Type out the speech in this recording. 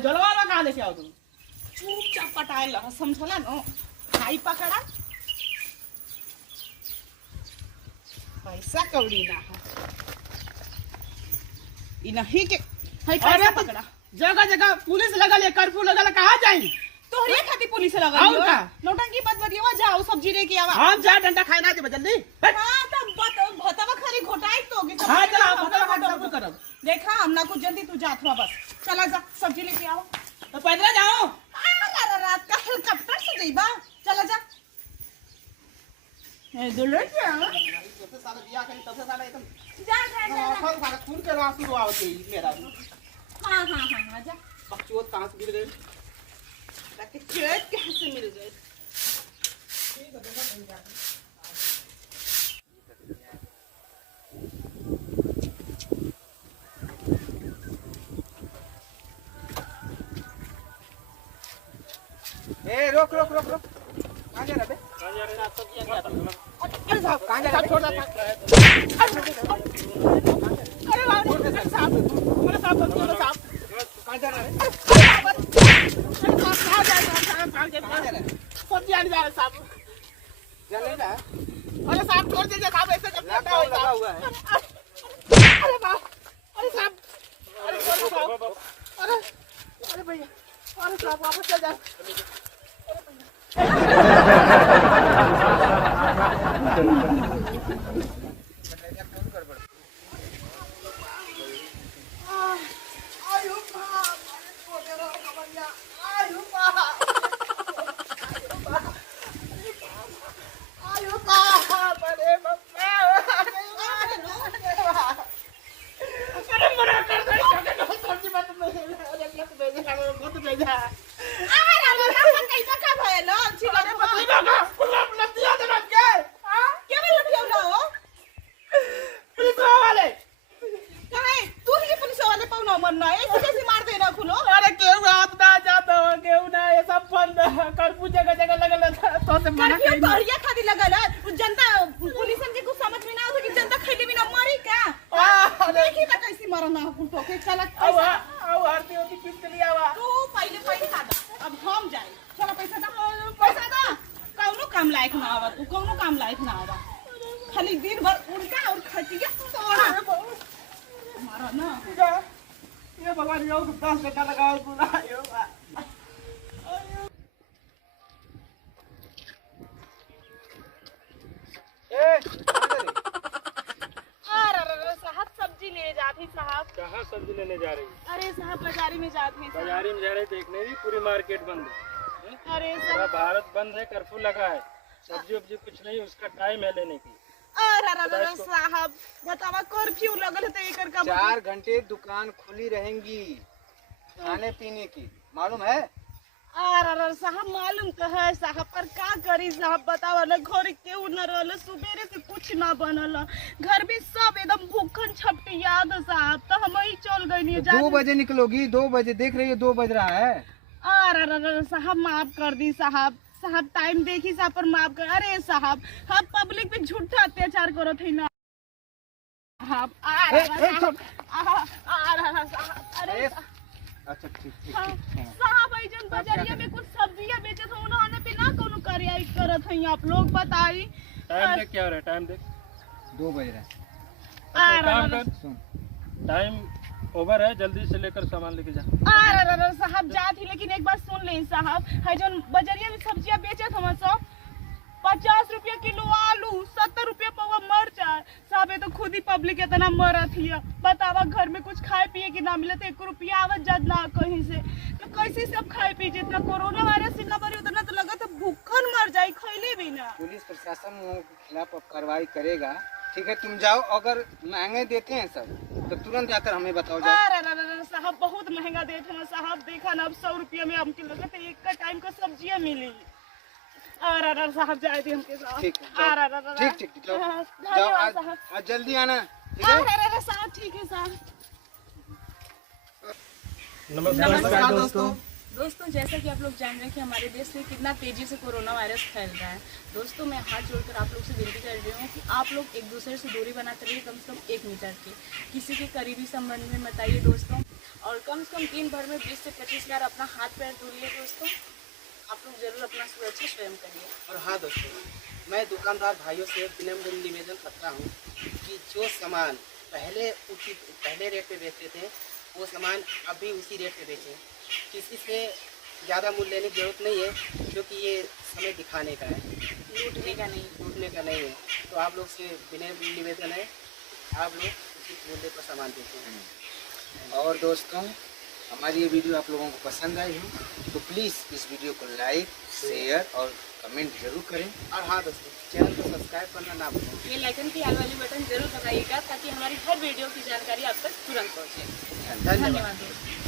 जलवा कहाँ लेके आओ तुम? चुपचाप पटाए ला समझला नो। खाई पकड़ा पैसा कौड़ी ना है नहीं के है पैसा पकड़ा। जगह जगह पुलिस लगल है, कर्फ्यू लगल है, कहाँ जाई? तोहरे खाती पुलिस लगल है का? नौटंकी मत बतियावा, जाओ सब्जी लेके आवा। हम जा डंडा खाए ना दे जल्दी। हां तब भतवा खाली घोटाई तो के। हां चला भतवा खा सब करब। देखा हम ना कुछ जल्दी तू जात हुआ बस। चला जा सब्जी लेके आओ। तो पैदल जाओ। रात का हेलीकॉप्टर से जइबा। चला जा। ए दुल्हन क्या? सबसे साला बियाह करी तब से साला एकदम जा साला खून के आंसू आवत है मेरा। हां जा। बकचोद कहां से गिर गए? ताकि चोट कहां से मिल गए? ठीक है देखा कहीं जा। ए रोक रोक रोक रोक। कहां जा रहा बे? कहां जा रहा है? सब्जी आ गया। अरे साहब कहां जा रहा है? छोड़ दे। अरे बाप रे साहब, अरे साहब छोड़ो साहब। कहां जा रहा है? सब्जी आने जा रहा है साहब। चले ना। अरे साहब छोड़ दीजिए साहब, ऐसे कब लगा हुआ है? अरे बाप, अरे साहब, अरे छोड़ो साहब, अरे भैया, अरे साहब वापस चल जाओ। खाली दिन भर उनका और खटिया तोड़ा हमारा ना ये भगवान यो 10 घंटा लगाओ पूरा यो अरे साहब सब्जी ले जाती साहब। कहाँ सब्जी लेने जा रही? अरे साहब बाजारी में जाती। बाजारी में जा रही देखने भी पूरी मार्केट बंद है। अरे साहब भारत बंद है, कर्फ्यू लगा है, सब्जी वब्जी कुछ नहीं, उसका टाइम है लेने की। अरे साहब बतावा कर्फ्यू लगल है तो एकर का 4 घंटे दुकान खुली रहेंगी खाने पीने की, मालूम है? अरे साहब मालूम तो है साहब, पर का करी साहब बतावा ना, घर केहू न रहल, सुबेरे से कुछ ना बनल, घर भी सब एकदम भूखन छपटी याद साहब, तो हम ही चल गई। 2 बजे निकलोगी? 2 बजे देख रही हो 2 बज रहा है। अरे साहब माफ कर दी साहब, साहब टाइम देखी साहब पर माफ कर। अरे साहब हम पब्लिक पे झूठा अत्याचार करो थे ना अरे अच्छा ठीक साहब ऐजन बाजारिया में कुछ सब्जियां बेचे थे, उन्होंने भी ना कोनो कार्रवाई करत हैं आप लोग बताई। टाइम देख क्या हो रहा है? टाइम देख 2 बज रहा है। टाइम ओवर है, जल्दी से लेकर सामान लेके जा। अरे साहब जाती, लेकिन एक बात सुन ले साहब, है जो बाजारिया में सब्जियां बेचे थे हम सब 50 रुपया किलो आलू, 70 रुपया पवा मरचा साहब, ये तो खुद ही पब्लिक इतना मरत ही। बतावा घर में कुछ खाए पिए की ना मिले तो 1 रुपया आवत जात ना कहीं से, तो कैसे सब खाए पिए? जितना कोरोना वायरस से न मरी उतना तो लगा तो भूखन मर जाए, खैले भी ना। पुलिस प्रशासन के खिलाफ अब कार्रवाई करेगा, ठीक है? तुम जाओ, अगर महंगे देते हैं सब तो तुरंत जाकर हमें बताओ। अरे साहब बहुत महंगा देते हैं साहब, देखा ना अब 100 रुपया में हमके लगा तो एक का टाइम का सब्जियां मिली। अरे साहब जाए थे हमके साथ। ठीक जाओ आज जल्दी आना, ठीक है? अरे साहब ठीक है साहब। नमस्कार दोस्तों जैसा कि आप लोग जान रहे हैं कि हमारे देश में कितना तेजी से कोरोना वायरस फैल रहा है। दोस्तों मैं हाथ जोड़कर आप लोग से विनती कर रही हूँ कि आप लोग एक दूसरे से दूरी बनाकर रहिए, कम से कम 1 मीटर की। किसी के करीबी संबंध में मत आइए दोस्तों, और कम से कम दिन भर में 20 से 25 बार अपना हाथ पैर धुलिए दोस्तों। आप लोग जरूर अपना सुरक्षा स्वयं करिए। और हाँ दोस्तों, मैं दुकानदार भाइयों से विनम्र निवेदन करता हूँ कि जो सामान पहले रेट पे बेचते थे वो सामान अभी उसी रेट पे बेचें। किसी से ज़्यादा मूल्य लेने की जरूरत नहीं है, क्योंकि ये समय दिखाने का है, लूटने का नहीं। लूटने का नहीं है। तो आप लोग से विनम्र निवेदन है, आप लोग उचित मूल्य पर सामान बेचें। और दोस्तों, हमारी ये वीडियो आप लोगों को पसंद आई हो तो प्लीज़ इस वीडियो को लाइक, शेयर और कमेंट जरूर करें। और हाँ दोस्तों, चैनल को सब्सक्राइब करना ना भूलें। ये लाइकन की आल वाली बटन जरूर दबाइएगा ताकि हमारी हर वीडियो की जानकारी आप तक तुरंत पहुँचे। धन्यवाद। धन्यवाद दोस्तों।